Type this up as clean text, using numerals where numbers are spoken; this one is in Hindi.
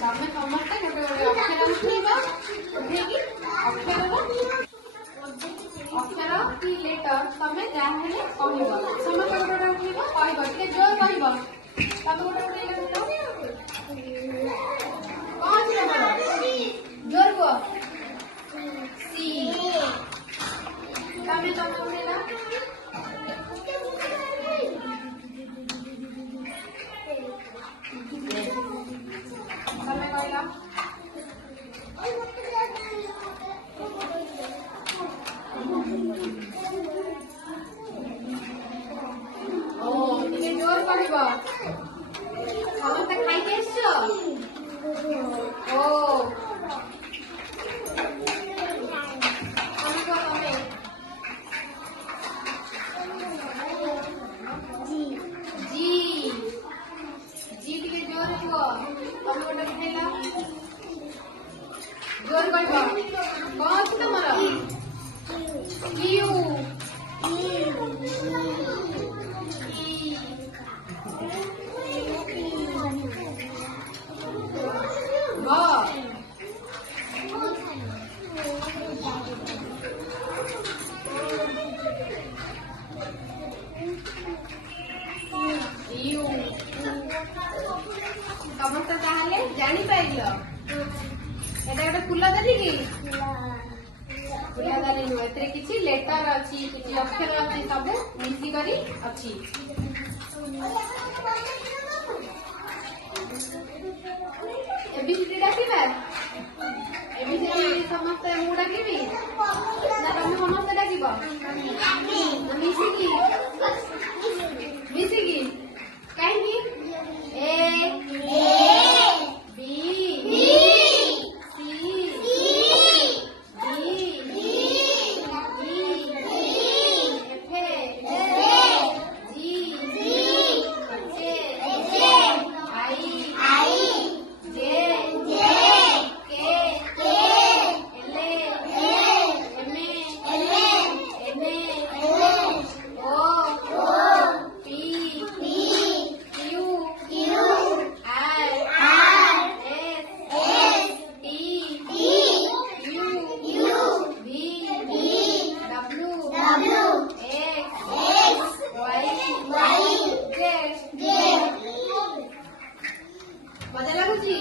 तमें समस्ते गोटे गोटे अक्षर उठेब उठेकी अक्षर कि लेटर तमें जहाँ कह समस्त गोटे गोटे उठेब कह टे जोर कह तमें गोटे गोटे कौन जोर कह सी तमें तमें उठेगा तमें कहला ओ टिके जोर कहब समस्त खाई ओ जोर कहब कौन अच्छी तुम क्यू समस्त ताहले जानी पाइल एटा गोटे फूल दाली कि फूल दाली नुह ए किसी लेटर अच्छी किसी अक्षर अच्छी सब मिसिकी अच्छी एबीसीडी डाकिबा एबीसीडी समस्त मु डाकिबी ना तुम समस्त डाकिब मिसिकी मिसिकी कहीं ए मजा लगुची।